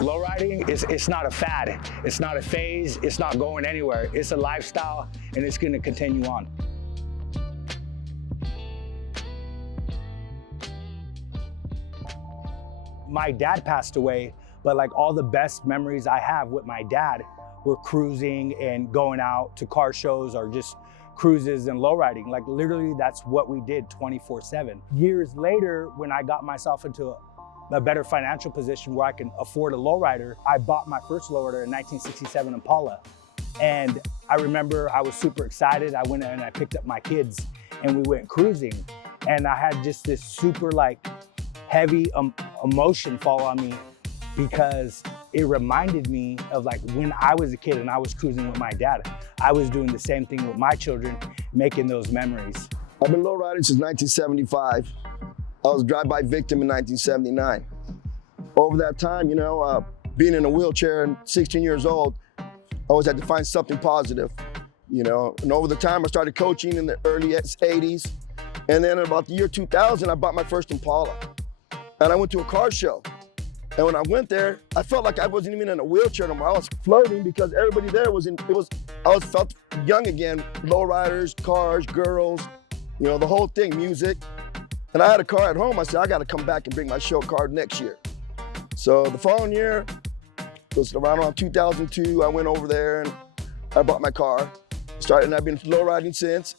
Lowriding, it's not a fad. It's not a phase. It's not going anywhere. It's a lifestyle, and it's going to continue on. My dad passed away, but like all the best memories I have with my dad were cruising and going out to car shows or just cruises and lowriding. Like literally that's what we did 24/7. Years later, when I got myself into a better financial position where I can afford a lowrider, I bought my first lowrider in 1967 Impala. And I remember I was super excited. I went and I picked up my kids and we went cruising. And I had just this super like heavy emotion fall on me because it reminded me of like when I was a kid and I was cruising with my dad. I was doing the same thing with my children, making those memories. I've been lowriding since 1975. I was a drive-by victim in 1979. Over that time, you know, being in a wheelchair and 16 years old, I always had to find something positive, you know. And over the time, I started coaching in the early 80s. And then in about the year 2000, I bought my first Impala. And I went to a car show. And when I went there, I felt like I wasn't even in a wheelchair anymore. I was floating because everybody there I felt young again. Lowriders, cars, girls, you know, the whole thing, music. And I had a car at home. I said, I got to come back and bring my show car next year. So the following year, it was around 2002, I went over there and I bought my car. And I've been lowriding since.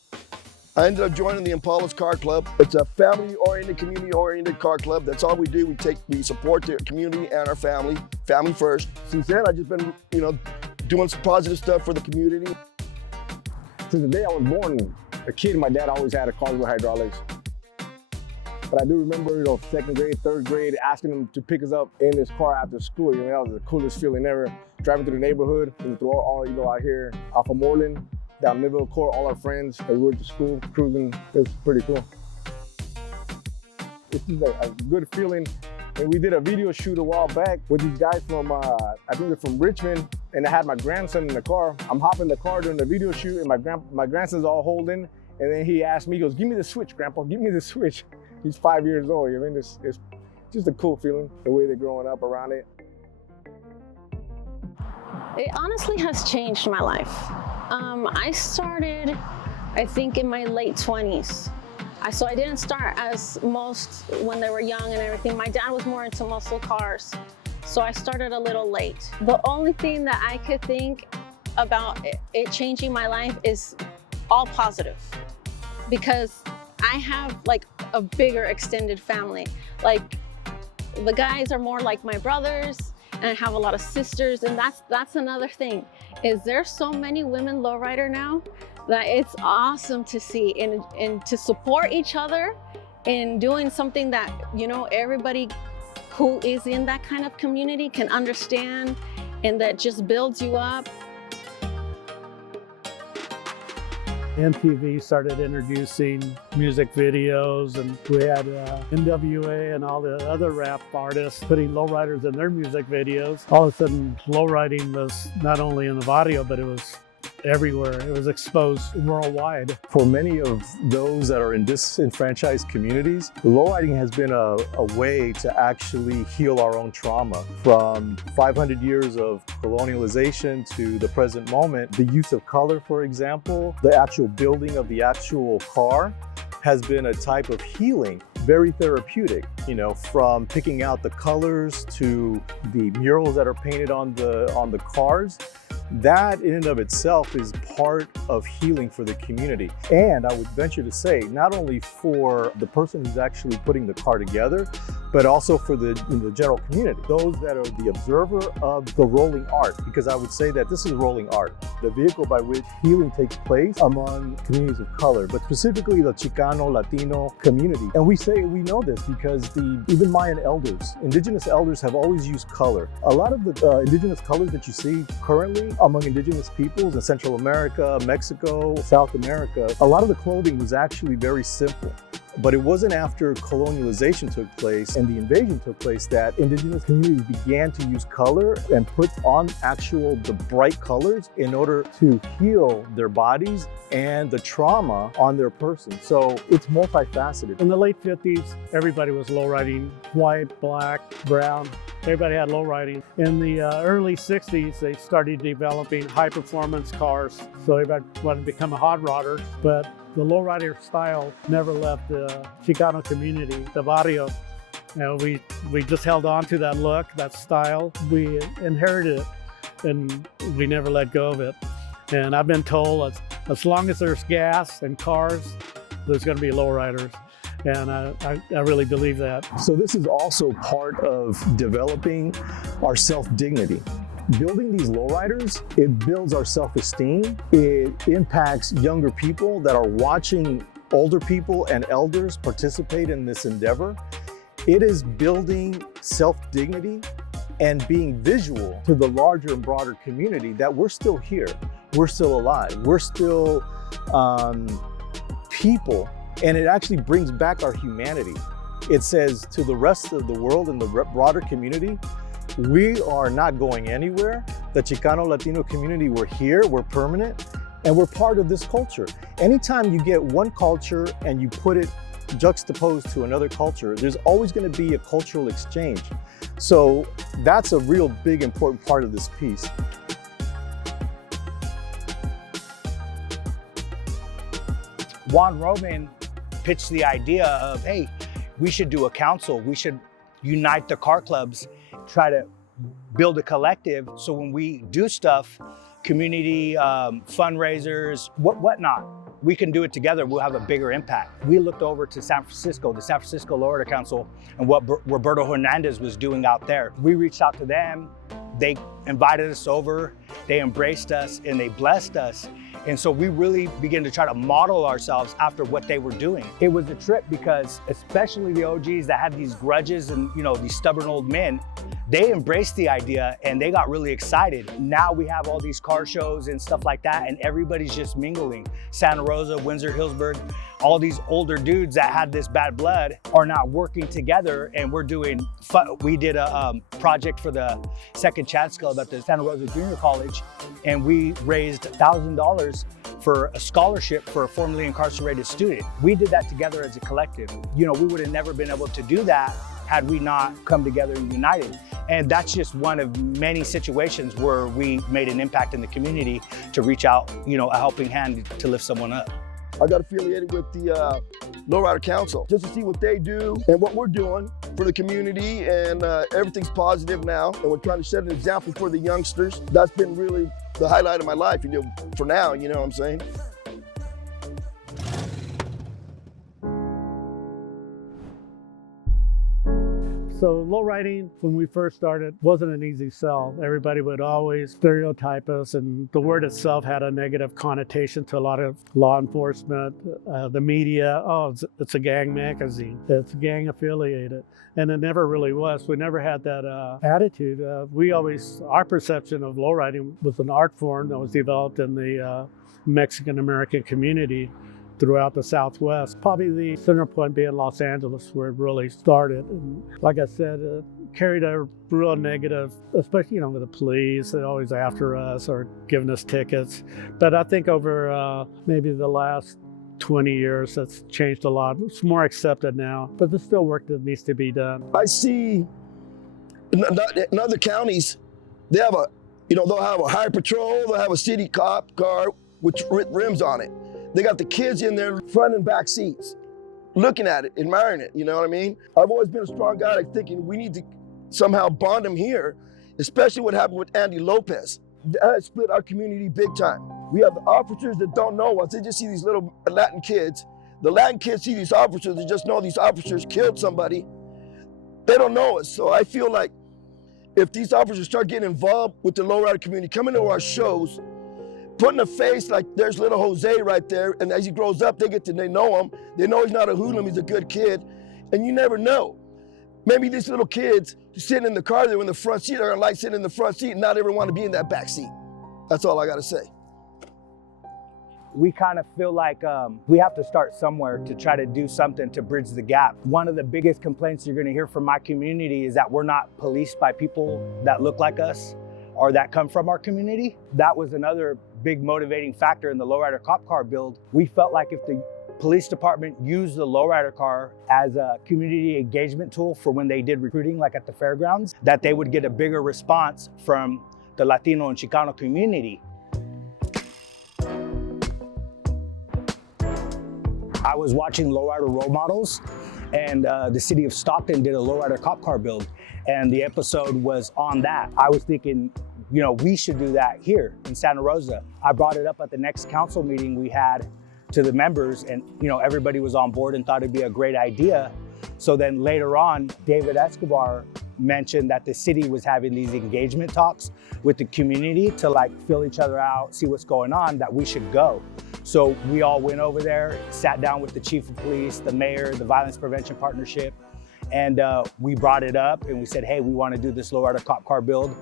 I ended up joining the Impala's Car Club. It's a family-oriented, community-oriented car club. That's all we do. We support the community and our family first. Since then, I've just been, you know, doing some positive stuff for the community. Since the day I was born, a kid, my dad always had a car with hydraulics. But I do remember, you know, second grade, third grade, asking him to pick us up in his car after school. You know, that was the coolest feeling ever. Driving through the neighborhood, and through all, you know, out here off of Moreland, down Midville Court, all our friends, and we went to school cruising. It's pretty cool. It's just a good feeling. And we did a video shoot a while back with these guys from, I think they're from Richmond, and I had my grandson in the car. I'm hopping in the car during the video shoot, and my grandson's all holding, and then he asked me, he goes, "Give me the switch, Grandpa, give me the switch." He's 5 years old. I mean, it's just a cool feeling, the way they're growing up around it. It honestly has changed my life. I started, I think, in my late 20s. So I didn't start as most when they were young and everything. My dad was more into muscle cars, so I started a little late. The only thing that I could think about it changing my life is all positive, because I have like a bigger extended family. Like the guys are more like my brothers, and I have a lot of sisters, and that's another thing. Is there so many women lowrider now that it's awesome to see and to support each other in doing something that, you know, everybody who is in that kind of community can understand, and that just builds you up. MTV started introducing music videos, and we had NWA and all the other rap artists putting lowriders in their music videos. All of a sudden, lowriding was not only in the audio, but it was everywhere. It was exposed worldwide. For many of those that are in disenfranchised communities, lowriding has been a way to actually heal our own trauma. From 500 years of colonialization to the present moment, the use of color, for example, the actual building of the actual car has been a type of healing, very therapeutic, you know, from picking out the colors to the murals that are painted on the cars. That in and of itself is part of healing for the community. And I would venture to say, not only for the person who's actually putting the car together, but also for the general community, those that are the observer of the rolling art, because I would say that this is rolling art, the vehicle by which healing takes place among communities of color, but specifically the Chicano, Latino community. And we know this because even Mayan elders, indigenous elders have always used color. A lot of the indigenous colors that you see currently among indigenous peoples in Central America, Mexico, South America, a lot of the clothing was actually very simple. But it wasn't after colonialization took place and the invasion took place that indigenous communities began to use color and put on the bright colors in order to heal their bodies and the trauma on their person. So it's multifaceted. In the late 50s, everybody was lowriding white, black, brown. everybody had low riding. In the early 60s, they started developing high performance cars. So everybody wanted to become a hot rodder, but the low rider style never left the Chicano community, the barrio. We just held on to that look, that style. We inherited it, and we never let go of it. And I've been told as long as there's gas and cars, there's going to be lowriders. And I really believe that. So this is also part of developing our self-dignity. Building these lowriders, it builds our self-esteem. It impacts younger people that are watching older people and elders participate in this endeavor. It is building self-dignity and being visual to the larger and broader community that we're still here. We're still alive. We're still people. And it actually brings back our humanity. It says to the rest of the world and the broader community, we are not going anywhere. The Chicano Latino community, we're here, we're permanent, and we're part of this culture. Anytime you get one culture and you put it juxtaposed to another culture, there's always going to be a cultural exchange. So that's a real big important part of this piece. Juan Roman pitched the idea of, hey, we should do a council. We should unite the car clubs, try to build a collective. So when we do stuff, community fundraisers, whatnot, we can do it together. We'll have a bigger impact. We looked over to San Francisco, the San Francisco Lowrider Council, and what Roberto Hernandez was doing out there. We reached out to them. They invited us over. They embraced us and they blessed us. And so we really began to try to model ourselves after what they were doing. It was a trip because especially the OGs that had these grudges and, you know, these stubborn old men, they embraced the idea and they got really excited. Now we have all these car shows and stuff like that, and everybody's just mingling. Santa Rosa, Windsor, Hillsburg, all these older dudes that had this bad blood are now working together, and we're doing fun. We did a project for the Second Chance Club at the Santa Rosa Junior College, and we raised $1,000 for a scholarship for a formerly incarcerated student. We did that together as a collective. You know, we would have never been able to do that had we not come together and united. And that's just one of many situations where we made an impact in the community to reach out, you know, a helping hand to lift someone up. I got affiliated with the Lowrider Council just to see what they do and what we're doing for the community, and everything's positive now, and we're trying to set an example for the youngsters. That's been really the highlight of my life, you know, for now, you know what I'm saying? So low riding, when we first started, wasn't an easy sell. Everybody would always stereotype us, and the word itself had a negative connotation to a lot of law enforcement, the media. Oh, it's a gang magazine. It's gang affiliated. And it never really was. We never had that attitude. Our perception of low riding was an art form that was developed in the Mexican-American community throughout the Southwest. Probably the center point being Los Angeles, where it really started. And like I said, carried a real negative, especially, you know, with the police. They're always after us or giving us tickets. But I think over maybe the last 20 years, that's changed a lot. It's more accepted now, but there's still work that needs to be done. I see in other counties, they have they'll have a highway patrol, they'll have a city cop car with rims on it. They got the kids in their front and back seats, looking at it, admiring it, you know what I mean? I've always been a strong guy, like thinking we need to somehow bond them here, especially what happened with Andy Lopez. That split our community big time. We have the officers that don't know us, they just see these little Latin kids. The Latin kids see these officers, they just know these officers killed somebody. They don't know us, so I feel like if these officers start getting involved with the lowrider community, coming to our shows, putting a face like there's little Jose right there, and as he grows up, they know him. They know he's not a hoodlum, he's a good kid, and you never know. Maybe these little kids sitting in the car, they're in the front seat, are gonna like sitting in the front seat and not ever want to be in that back seat. That's all I gotta say. We kind of feel like we have to start somewhere to try to do something to bridge the gap. One of the biggest complaints you're gonna hear from my community is that we're not policed by people that look like us or that come from our community. That was another big motivating factor in the lowrider cop car build. We felt like if the police department used the lowrider car as a community engagement tool for when they did recruiting, like at the fairgrounds, that they would get a bigger response from the Latino and Chicano community. I was watching lowrider role models, and the city of Stockton did a lowrider cop car build, and the episode was on that. I was thinking, you know, we should do that here in Santa Rosa. I brought it up at the next council meeting we had to the members, and you know, everybody was on board and thought it'd be a great idea. So then later on, David Escobar mentioned that the city was having these engagement talks with the community to like fill each other out, see what's going on, that we should go. So we all went over there, sat down with the chief of police, the mayor, the Violence Prevention Partnership, and we brought it up and we said, hey, we want to do this lowrider cop car build.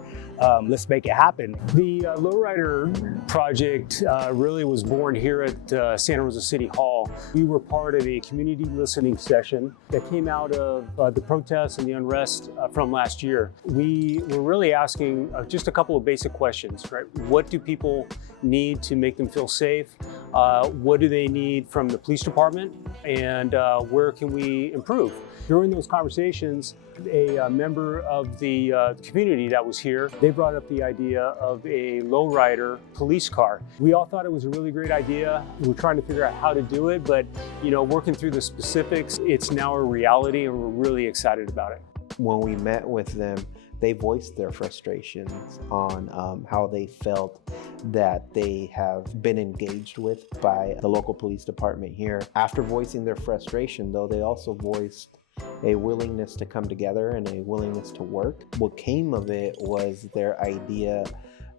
Let's make it happen. The Lowrider project really was born here at Santa Rosa City Hall. We were part of a community listening session that came out of the protests and the unrest from last year. We were really asking just a couple of basic questions, right? What do people need to make them feel safe? What do they need from the police department? And where can we improve? During those conversations, a member of the community that was here, they brought up the idea of a lowrider police car. We all thought it was a really great idea. We were trying to figure out how to do it, but you know, working through the specifics, it's now a reality and we're really excited about it. When we met with them, they voiced their frustrations on how they felt that they have been engaged with by the local police department here. After voicing their frustration, though, they also voiced a willingness to come together and a willingness to work. What came of it was their idea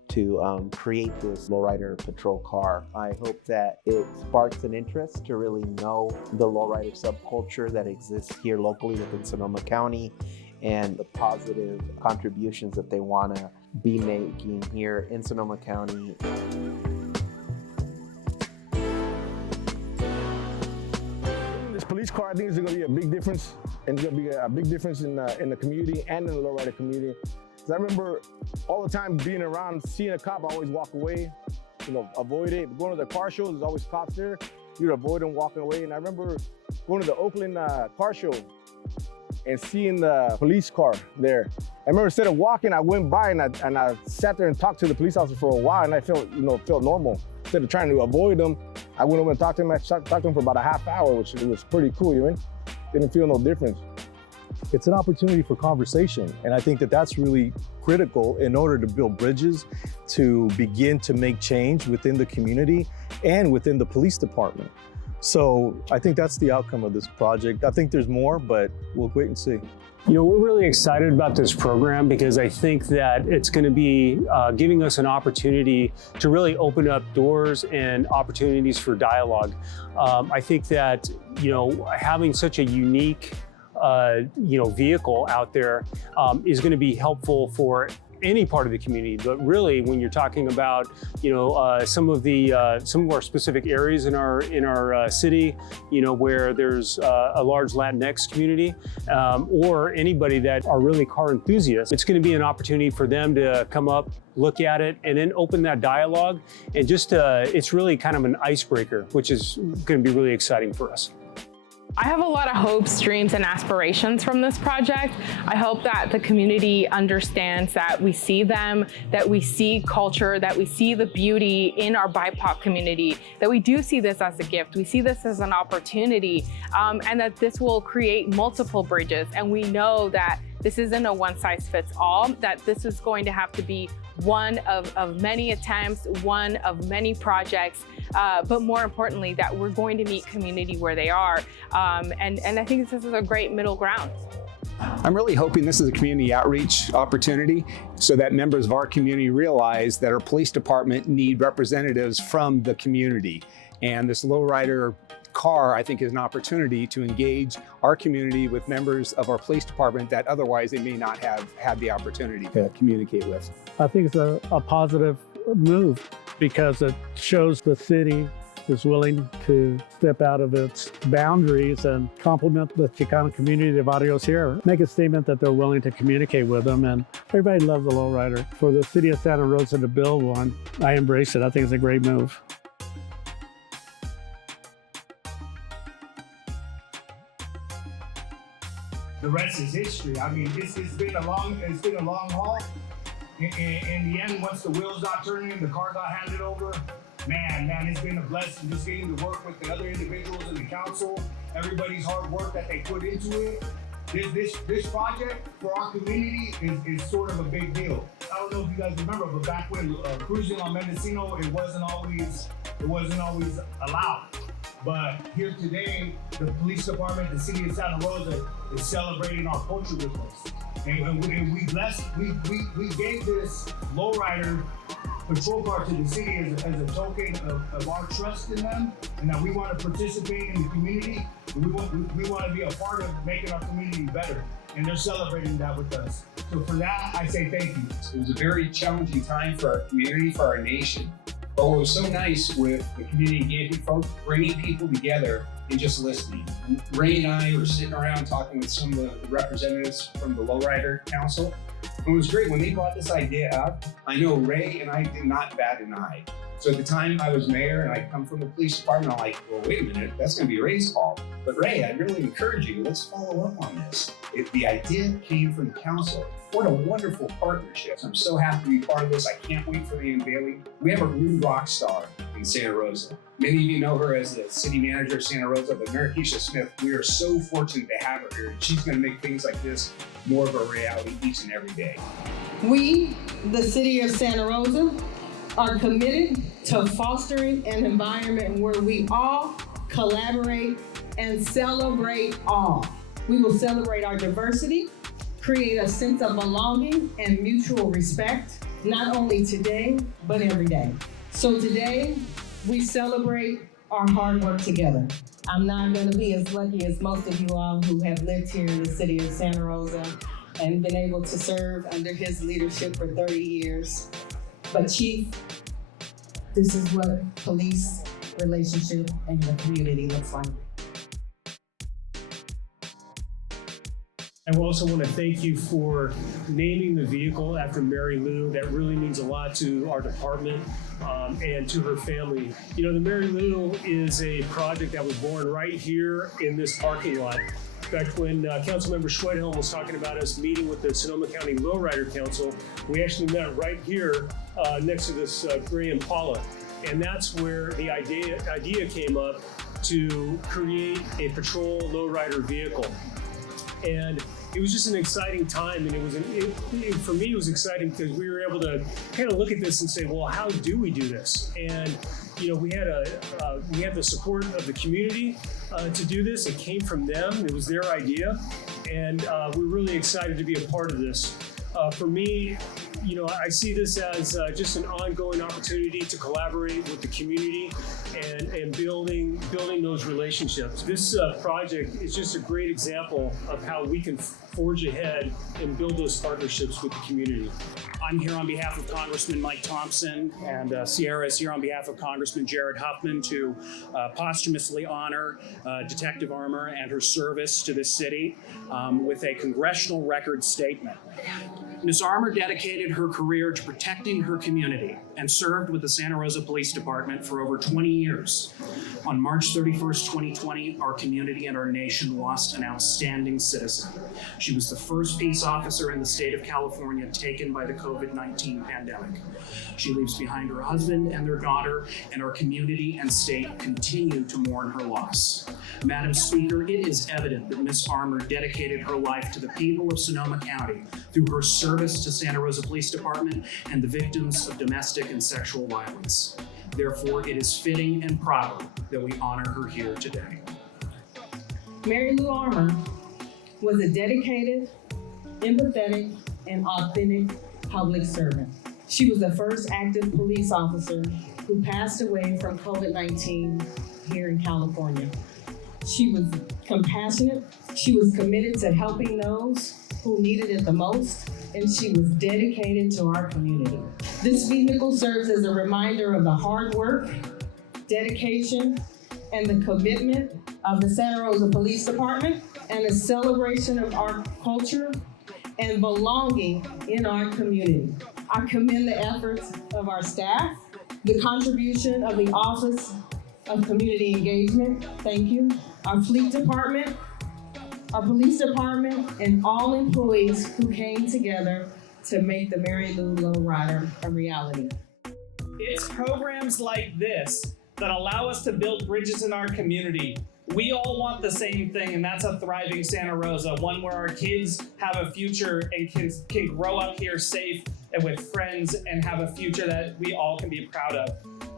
to create this Lowrider Patrol Car. I hope that it sparks an interest to really know the lowrider subculture that exists here locally within Sonoma County and the positive contributions that they want to be making here in Sonoma County. This police car, I think, is going to be a big difference, and it's going to be a big difference in the community and in the lowrider community. Because I remember all the time being around, seeing a cop, I always walk away, you know, avoid it. Going to the car shows, there's always cops there. You'd avoid them walking away. And I remember going to the Oakland car show and seeing the police car there. I remember instead of walking, I went by and I sat there and talked to the police officer for a while, and I felt normal. Instead of trying to avoid them, I went over and talked to him. I talked to him for about a half hour, which was pretty cool, you know? Didn't feel no difference. It's an opportunity for conversation, and I think that that's really critical in order to build bridges, to begin to make change within the community and within the police department. So I think that's the outcome of this project. I think there's more, but we'll wait and see. You know, we're really excited about this program because I think that it's going to be giving us an opportunity to really open up doors and opportunities for dialogue. I think that, you know, having such a unique, vehicle out there is going to be helpful for any part of the community, but really when you're talking about, you know, some of our specific areas in our city, you know, where there's a large Latinx community, or anybody that are really car enthusiasts, it's going to be an opportunity for them to come up, look at it, and then open that dialogue, and just it's really kind of an icebreaker, which is going to be really exciting for us. I have a lot of hopes, dreams, and aspirations from this project. I hope that the community understands that we see them, that we see culture, that we see the beauty in our BIPOC community, that we do see this as a gift, we see this as an opportunity, and that this will create multiple bridges. And we know that this isn't a one-size-fits-all, that this is going to have to be one of many attempts, one of many projects, but more importantly, that we're going to meet community where they are. And I think this is a great middle ground. I'm really hoping this is a community outreach opportunity so that members of our community realize that our police department need representatives from the community. And this lowrider car, I think, is an opportunity to engage our community with members of our police department that otherwise they may not have had the opportunity to communicate with. I think it's a positive move because it shows the city is willing to step out of its boundaries and compliment the Chicano community of Barrios here. Make a statement that they're willing to communicate with them, and everybody loves the lowrider. For the city of Santa Rosa to build one, I embrace it. I think it's a great move. the rest is history. I mean, it's been a long haul. In the end, once the wheels got turning, the car got handed over. Man, it's been a blessing just getting to work with the other individuals in the council, everybody's hard work that they put into it. This project for our community is sort of a big deal. I don't know if you guys remember, but back when cruising on Mendocino, it wasn't always allowed. But here today, the police department, the City of Santa Rosa, is celebrating our culture with us. And we gave this Lowrider Patrol Car to the city as a token of our trust in them, and that we want to participate in the community. And we want to be a part of making our community better. And they're celebrating that with us. So for that, I say thank you. It was a very challenging time for our community, for our nation. But what was so nice with the community engagement folks, bringing people together and just listening. And Ray and I were sitting around talking with some of the representatives from the Lowrider Council. And it was great when they brought this idea up. I know Ray and I did not bat an eye. So at the time I was mayor and I come from the police department, I'm like, well, wait a minute, that's gonna be Ray's call. But Ray, I'd really encourage you, let's follow up on this. If the idea came from the council, what a wonderful partnership. I'm so happy to be part of this. I can't wait for the unveiling. We have a new rock star in Santa Rosa. Many of you know her as the city manager of Santa Rosa, but Marykisha Smith, we are so fortunate to have her here. She's gonna make things like this more of a reality each and every day. We, the City of Santa Rosa, are committed to fostering an environment where we all collaborate and celebrate all. We will celebrate our diversity, create a sense of belonging and mutual respect, not only today, but every day. So today, we celebrate our hard work together. I'm not gonna be as lucky as most of you all who have lived here in the City of Santa Rosa and been able to serve under his leadership for 30 years. But Chief, this is what police relationship in the community looks like. I also want to thank you for naming the vehicle after Marylou. That really means a lot to our department and to her family. You know, the Marylou is a project that was born right here in this parking lot. In fact, when Councilmember Schweidhelm was talking about us meeting with the Sonoma County Lowrider Council, we actually met right here next to this gray Impala. And that's where the idea came up to create a patrol lowrider vehicle. And it was just an exciting time, and for me it was exciting because we were able to kind of look at this and say, well, how do we do this? And you know, we had the support of the community to do this. It came from them. It was their idea, and we're really excited to be a part of this. For me, you know, I see this as just an ongoing opportunity to collaborate with the community and building those relationships. This project is just a great example of how we can forge ahead and build those partnerships with the community. I'm here on behalf of Congressman Mike Thompson, and Sierra is here on behalf of Congressman Jared Huffman to posthumously honor Detective Armer and her service to this city with a congressional record statement. Ms. Armer dedicated her career to protecting her community and served with the Santa Rosa Police Department for over 20 years. On March 31st, 2020, our community and our nation lost an outstanding citizen. She was the first peace officer in the state of California taken by the COVID-19 pandemic. She leaves behind her husband and their daughter, and our community and state continue to mourn her loss. Madam Speaker, it is evident that Ms. Armer dedicated her life to the people of Sonoma County through her service to Santa Rosa Police Department and the victims of domestic and sexual violence. Therefore, it is fitting and proper that we honor her here today. Marylou Armer was a dedicated, empathetic, and authentic public servant. She was the first active police officer who passed away from COVID-19 here in California. She was compassionate, she was committed to helping those who needed it the most, and she was dedicated to our community. This vehicle serves as a reminder of the hard work, dedication, and the commitment of the Santa Rosa Police Department, and a celebration of our culture and belonging in our community. I commend the efforts of our staff, the contribution of the Office of Community Engagement, thank you, our fleet department, our police department, and all employees who came together to make the Marylou Lowrider a reality. It's programs like this that allow us to build bridges in our community. We all want the same thing, and that's a thriving Santa Rosa, one where our kids have a future and can grow up here safe and with friends and have a future that we all can be proud of.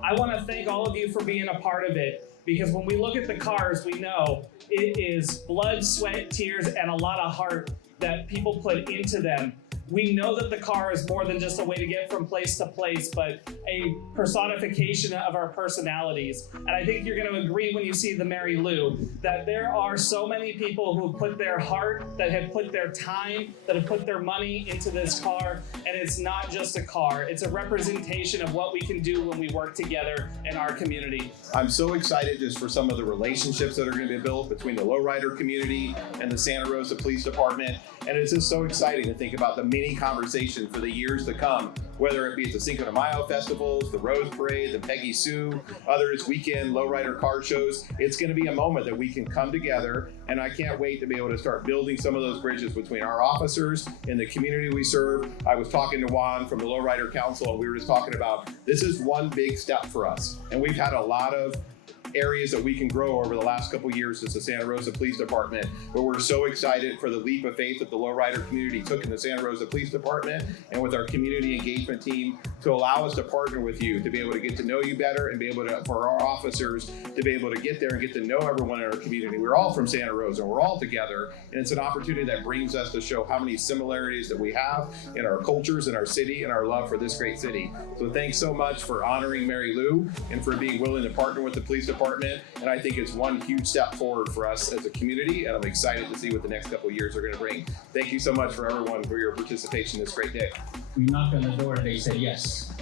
I want to thank all of you for being a part of it, because when we look at the cars, we know it is blood, sweat, tears, and a lot of heart that people put into them. We know that the car is more than just a way to get from place to place, but a personification of our personalities. And I think you're going to agree when you see the Marylou that there are so many people who put their heart, that have put their time, that have put their money into this car. And it's not just a car, it's a representation of what we can do when we work together in our community. I'm so excited just for some of the relationships that are going to be built between the lowrider community and the Santa Rosa Police Department. And it's just so exciting to think about the many conversations for the years to come, whether it be at the Cinco de Mayo festivals, the Rose Parade, the Peggy Sue, others weekend lowrider car shows. It's going to be a moment that we can come together, and I can't wait to be able to start building some of those bridges between our officers and the community we serve. I was talking to Juan from the Lowrider Council, and we were just talking about this is one big step for us, and we've had a lot of areas that we can grow over the last couple of years as the Santa Rosa Police Department, but we're so excited for the leap of faith that the lowrider community took in the Santa Rosa Police Department and with our community engagement team to allow us to partner with you, to be able to get to know you better and be able to, for our officers, to be able to get there and get to know everyone in our community. We're all from Santa Rosa, we're all together, and it's an opportunity that brings us to show how many similarities that we have in our cultures, in our city, and our love for this great city. So thanks so much for honoring Marylou and for being willing to partner with the police department. And I think it's one huge step forward for us as a community, and I'm excited to see what the next couple of years are going to bring. Thank you so much for everyone for your participation this great day. We knocked on the door and they said yes.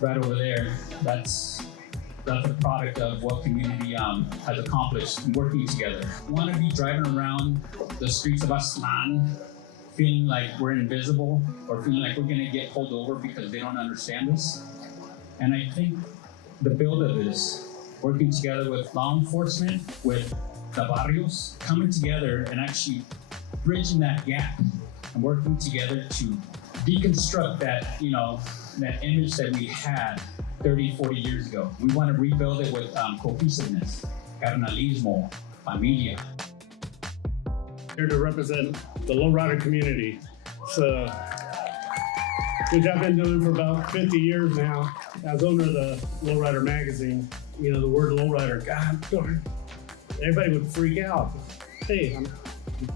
Right over there, that's a product of what community has accomplished working together. We want to be driving around the streets of Aztlán feeling like we're invisible or feeling like we're going to get pulled over because they don't understand us. And I think the build of this, working together with law enforcement, with the barrios, coming together and actually bridging that gap and working together to deconstruct that, that image that we had 30, 40 years ago. We want to rebuild it with cohesiveness, carnalismo, familia. Here to represent the lowrider community. So, which I've been doing for about 50 years now. As owner of the Lowrider magazine, the word lowrider, God darn, everybody would freak out. Hey,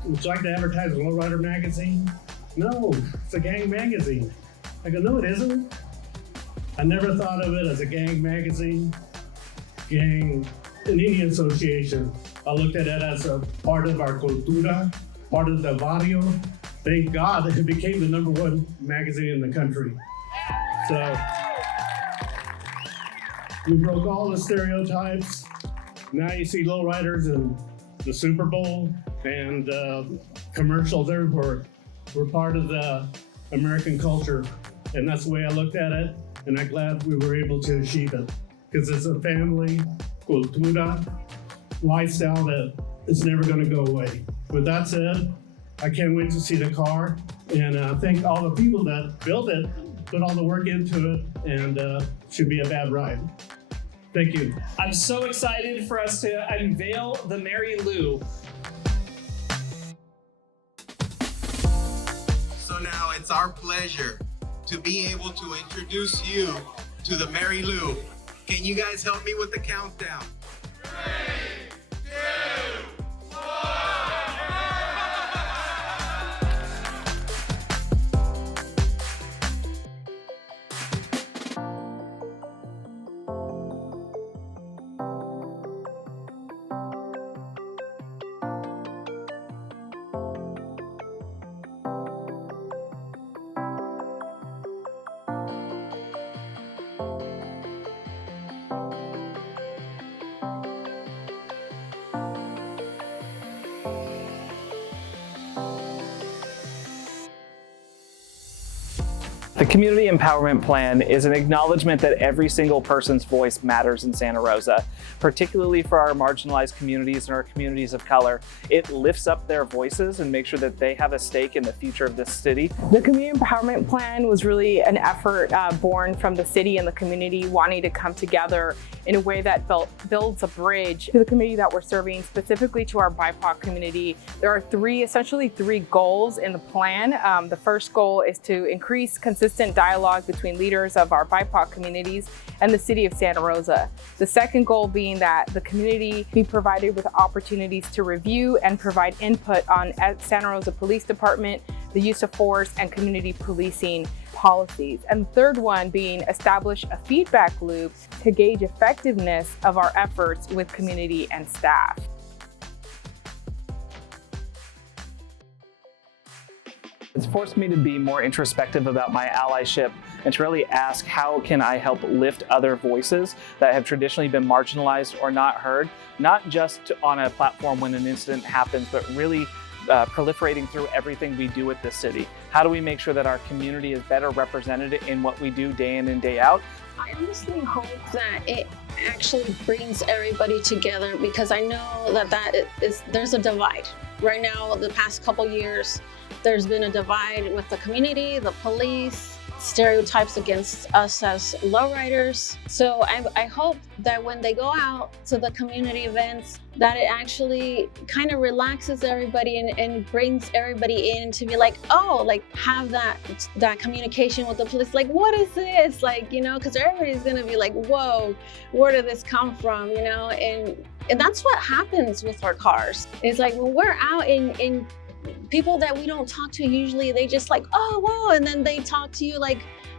would you like to advertise a Lowrider magazine? No, it's a gang magazine. I go, no, it isn't. I never thought of it as a gang magazine, an Indian association. I looked at it as a part of our cultura, part of the barrio. Thank God that it became the #1 magazine in the country. So we broke all the stereotypes. Now you see lowriders in the Super Bowl and commercials everywhere. We're part of the American culture, and that's the way I looked at it, and I'm glad we were able to achieve it, because it's a family, cultura, lifestyle that is never going to go away. With that said, I can't wait to see the car, and thank all the people that built it, put all the work into it, and should be a bad ride. Thank you. I'm so excited for us to unveil the Marylou. So now it's our pleasure to be able to introduce you to the Marylou. Can you guys help me with the countdown? 3, 2, 1. The Community Empowerment Plan is an acknowledgement that every single person's voice matters in Santa Rosa, particularly for our marginalized communities and our communities of color. It lifts up their voices and makes sure that they have a stake in the future of this city. The Community Empowerment Plan was really an effort born from the city and the community wanting to come together in a way that builds a bridge to the community that we're serving, specifically to our BIPOC community. There are essentially three goals in the plan. The first goal is to increase consistent dialogue between leaders of our BIPOC communities and the City of Santa Rosa. The second goal being that the community be provided with opportunities to review and provide input on Santa Rosa Police Department, the use of force, and community policing policies. And the third one being establish a feedback loop to gauge effectiveness of our efforts with community and staff. It's forced me to be more introspective about my allyship and to really ask, how can I help lift other voices that have traditionally been marginalized or not heard, not just on a platform when an incident happens, but really proliferating through everything we do at this city. How do we make sure that our community is better represented in what we do day in and day out? I honestly hope that it actually brings everybody together, because I know that there's a divide. Right now, the past couple years, there's been a divide with the community, the police, stereotypes against us as lowriders. So I hope that when they go out to the community events, that it actually kind of relaxes everybody and brings everybody in to be like, oh, like have that communication with the police. Like, what is this? Like, you know, because everybody's gonna be like, whoa, where did this come from? You know, and that's what happens with our cars. It's like when we're out in people that we don't talk to usually, they just like, oh, whoa, and then they talk to you like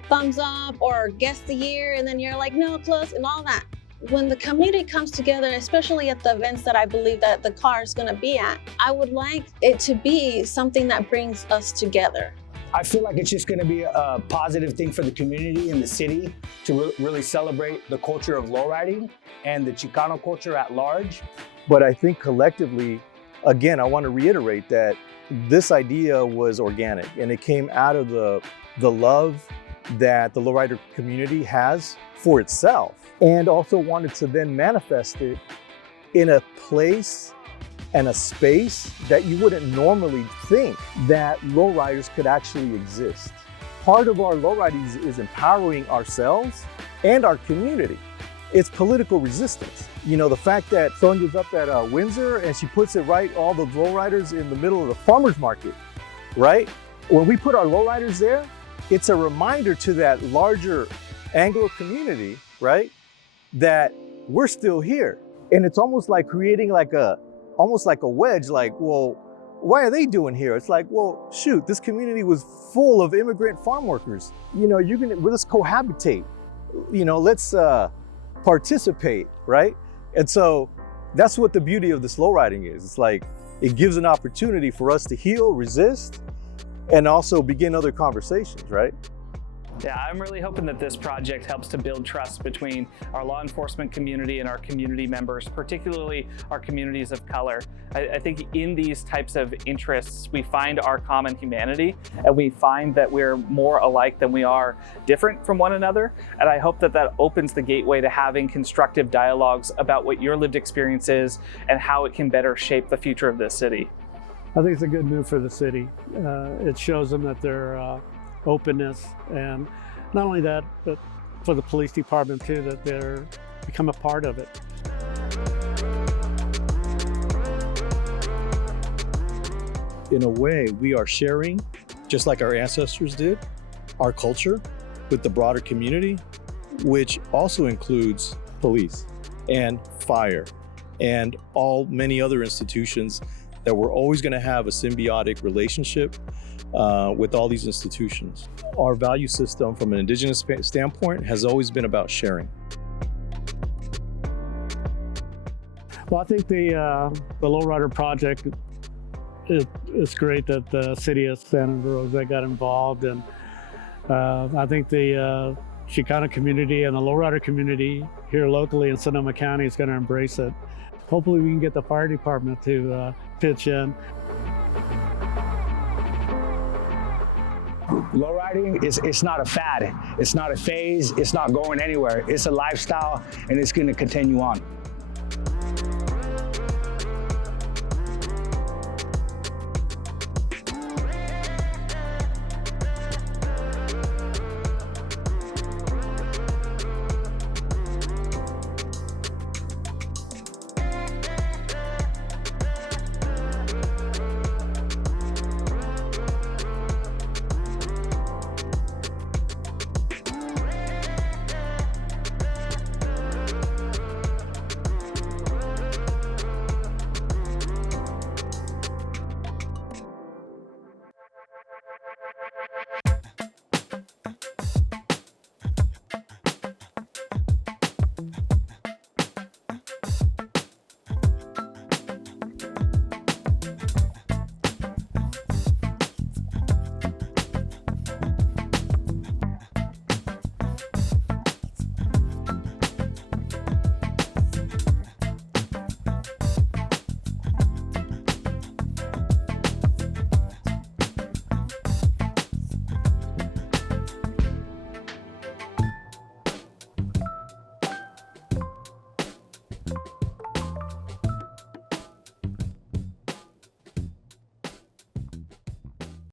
thumbs up or guess the year, and then you're like, no, close, and all that. When the community comes together, especially at the events that I believe that the car is gonna be at, I would like it to be something that brings us together. I feel like it's just gonna be a positive thing for the community and the city to really celebrate the culture of lowriding and the Chicano culture at large. But I think collectively, again, I want to reiterate that this idea was organic and it came out of the love that the lowrider community has for itself, and also wanted to then manifest it in a place and a space that you wouldn't normally think that lowriders could actually exist. Part of our lowriding is empowering ourselves and our community. It's political resistance. You know, the fact that Sonia's up at Windsor and she puts it right, all the lowriders in the middle of the farmer's market, right? When we put our lowriders there, it's a reminder to that larger Anglo community, right? That we're still here. And it's almost like creating almost like a wedge, like, well, why are they doing here? It's like, well, shoot, this community was full of immigrant farm workers. You know, let's cohabitate. You know, let's participate, right? And so that's what the beauty of this lowriding is. It's like, it gives an opportunity for us to heal, resist, and also begin other conversations, right? Yeah, I'm really hoping that this project helps to build trust between our law enforcement community and our community members, particularly our communities of color. I think in these types of interests, we find our common humanity, and we find that we're more alike than we are different from one another. And I hope that that opens the gateway to having constructive dialogues about what your lived experience is and how it can better shape the future of this city. I think it's a good move for the city. It shows them that they're openness, and not only that, but for the police department too, that they're become a part of it. In a way, we are sharing, just like our ancestors did, our culture with the broader community, which also includes police and fire and many other institutions that we're always going to have a symbiotic relationship with all these institutions. Our value system from an indigenous standpoint has always been about sharing. Well, I think the Lowrider project, it's great that the City of Santa Rosa got involved, and I think the Chicano community and the Lowrider community here locally in Sonoma County is going to embrace it. Hopefully we can get the fire department to pitch in. Lowriding, it's not a fad. It's not a phase. It's not going anywhere. It's a lifestyle, and it's going to continue on.